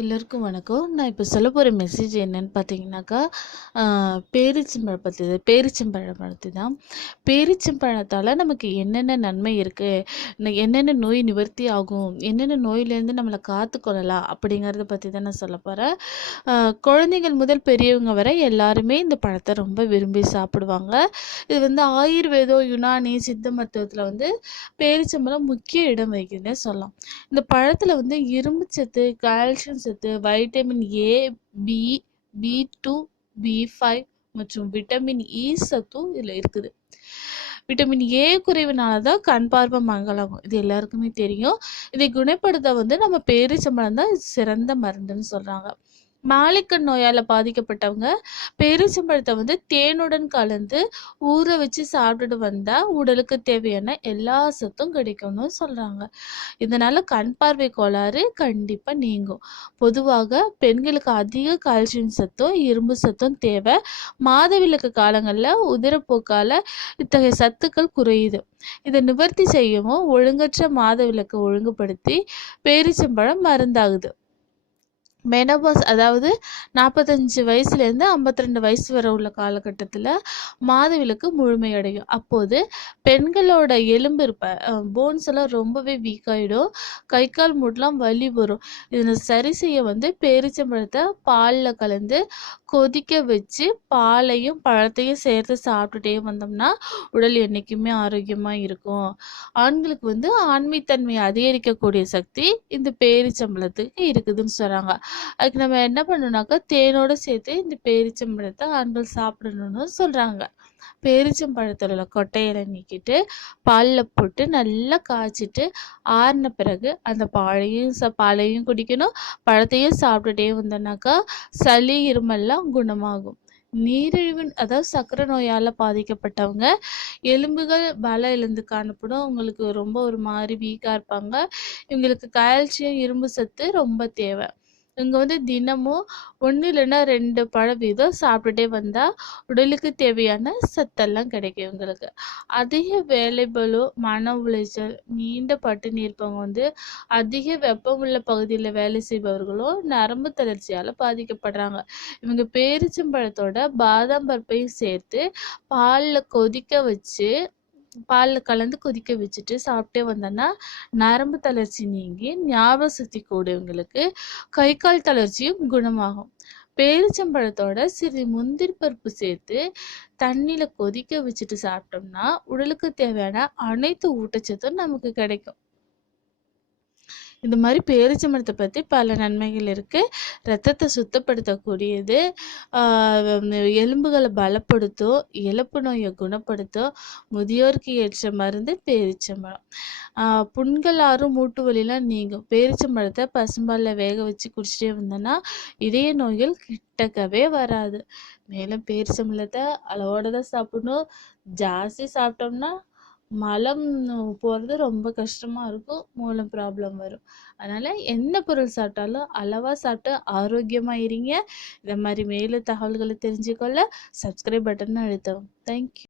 எல்லோருக்கும் வணக்கம். நான் இப்போ சொல்ல போகிற மெசேஜ் என்னன்னு பார்த்தீங்கன்னாக்கா, பேரிச்சம்பழம் பற்றி பத்தி பேரீச்சம்பழம் தான். பேரிச்சம்பழத்தால் நமக்கு என்னென்ன நன்மை இருக்குது என்னென்ன நோய் நிவர்த்தி ஆகும்? என்னென்ன நோயிலேருந்து நம்மளை காத்துக்கொள்ளலாம்? அப்படிங்கிறத பற்றி தான் நான் சொல்லப் போகிறேன் குழந்தைகள் முதல் பெரியவங்க வரை எல்லாருமே இந்த பழத்தை ரொம்ப விரும்பி சாப்பிடுவாங்க. இது வந்து ஆயுர்வேதம், யுனானி, சித்த மருத்துவத்தில் வந்து பேரிச்சம்பழம் முக்கிய இடம் வகிக்குதுன்னே சொல்லலாம். இந்த பழத்தில் வந்து இரும்பு சத்து, கால்சியம் சத்து, வைட்டமின் ஏ, பி, பி2, பி5 மற்றும் விட்டமின் இ e சத்தும் இதில் இருக்குது. விட்டமின் ஏ குறைவினால தான் கண் பார்வை மங்கலாகும். இது எல்லாருக்குமே தெரியும். இதை குணப்படுத்த வந்து நம்ம பேரிச்சம்பழம் தான் சிறந்த மருந்துன்னு சொல்றாங்க. மாலைக்கண் நோயால் பாதிக்கப்பட்டவங்க பேரீச்சம்பழத்த வந்து தேனுடன் கலந்து ஊற வச்சு சாப்பிட்டுட்டு வந்தால் உடலுக்கு தேவையான எல்லா சத்தும் கிடைக்கும்னு சொல்கிறாங்க இதனால் கண் பார்வை கோளாறு கண்டிப்பாக நீங்கும். பொதுவாக பெண்களுக்கு அதிக கால்சியம் சத்தும், இரும்பு சத்தும் தேவை. மாதவிலக்கு காலங்களில் உதிரப்போக்கால் இத்தகைய சத்துக்கள் குறையுது. இதை நிவர்த்தி செய்யவும் ஒழுங்கற்ற மாதவிலக்கு ஒழுங்குபடுத்தி பேரிச்சம்பழம் மருந்தாகுது. மெனபாஸ் அதாவது 45 வயசுலேருந்து 52 வயசு வரை உள்ள காலகட்டத்தில் மாதவிலக்கு முழுமையடையும். அப்போது பெண்களோட எலும்பு இருப்ப போன்ஸ் எல்லாம் ரொம்பவே வீக்காயிடும் கை, கால் மூட்டெலாம் வலி வரும். இதனை சரி செய்ய வந்து பேரிச்சம்பழத்தை பாலில் கலந்து கொதிக்க வச்சு பாலையும், பழத்தையும் சேர்த்து சாப்பிட்டுட்டே வந்தோம்னா, உடல் என்றைக்குமே ஆரோக்கியமாக இருக்கும். ஆண்களுக்கு வந்து ஆண்மைத்தன்மையை அதிகரிக்கக்கூடிய சக்தி இந்த பேரிச்சம்பழத்துக்கு இருக்குதுன்னு சொல்கிறாங்க அதுக்கு நம்ம என்ன பண்ணணும்னாக்கா, தேனோட சேர்த்து இந்த பேரிச்சம்பழத்தை ஆண்கள் சாப்பிடணும்னு சொல்றாங்க. பேரீச்சம்பழத்தில உள்ள கொட்டையில நீக்கிட்டு, பால்ல போட்டு நல்லா காய்ச்சிட்டு, ஆறின பிறகு அந்த பாலையும் ச பாலையும் குடிக்கணும். பழத்தையும் சாப்பிட்டுட்டே வந்தோம்னாக்கா, சளி, இருமல்லாம் குணமாகும். நீரிழிவு அதாவது சர்க்கரை நோயால பாதிக்கப்பட்டவங்க, எலும்புகள் பல இழந்து காணப்படும். அவங்களுக்கு ரொம்ப ஒரு மாதிரி வீக்கா இருப்பாங்க. இவங்களுக்கு கால்சியம், இரும்பு சத்து ரொம்ப தேவை. இவங்க வந்து தினமும் ஒன்று இல்லைன்னா ரெண்டு பழம் வீதம் சாப்பிட்டுட்டே வந்தால் உடலுக்கு தேவையான சத்தெல்லாம் கிடைக்கும் இவங்களுக்கு. அதிக வேலைப்பளு, மன உளைச்சல், நீண்ட பட்டினி இருப்பவங்க வந்து அதிக வெப்பம் உள்ள பகுதியில் வேலை செய்பவர்களும் நரம்பு தளர்ச்சியால் பாதிக்கப்படுறாங்க. இவங்க பேரிச்சம்பழத்தோட பாதாம் பருப்பையும் சேர்த்து பாலில் கொதிக்க வச்சு பால்ல கலந்து கொதிக்க வச்சுட்டு சாப்பிட்டே வந்தோன்னா நரம்பு தளர்ச்சி நீங்கி ஞாபக சக்தி கூடியவங்களுக்கு கை, கால் தளர்ச்சியும் குணமாகும். பேரிச்சம்பழத்தோட சிறிது முந்திரி பருப்பு சேர்த்து தண்ணியில் கொதிக்க வச்சுட்டு சாப்பிட்டோம்னா, உடலுக்கு தேவையான அனைத்து ஊட்டச்சத்தும் நமக்கு கிடைக்கும். இந்த மாதிரி பேரீச்சம்பழத்த பற்றி பல நன்மைகள் இருக்குது ரத்தத்தை சுத்தப்படுத்தக்கூடியது, எலும்புகளை பலப்படுத்தும், இழப்பு நோயை குணப்படுத்தும், முதியோருக்கு ஏற்ற மருந்து பேரிச்சம்பழம் புண்கள் ஆறும், மூட்டு வலிலாம் நீங்கும். பேரிச்சம்பழத்தை பசும்பால்ல வேக வச்சு குடிச்சிட்டே வந்தோம்னா, இதய நோய்கள் கிட்டக்கவே வராது. மேலும் பேரிச்சம்பழத்தை அளவோட தான் சாப்பிடணும். ஜாஸ்தி சாப்பிட்டோம்னா, மலம் போகிறது ரொம்ப கஷ்டமாக இருக்கும். மூலம் ப்ராப்ளம் வரும். அதனால் எந்த பொருள் சாப்பிட்டாலும் அளவாக சாப்பிட்டு ஆரோக்கியமாக இருங்க. இந்த மாதிரி மேலும் தகவல்களை தெரிஞ்சுக்கொள்ள சப்ஸ்கிரைப் பட்டன அழுத்தவும். Thank you.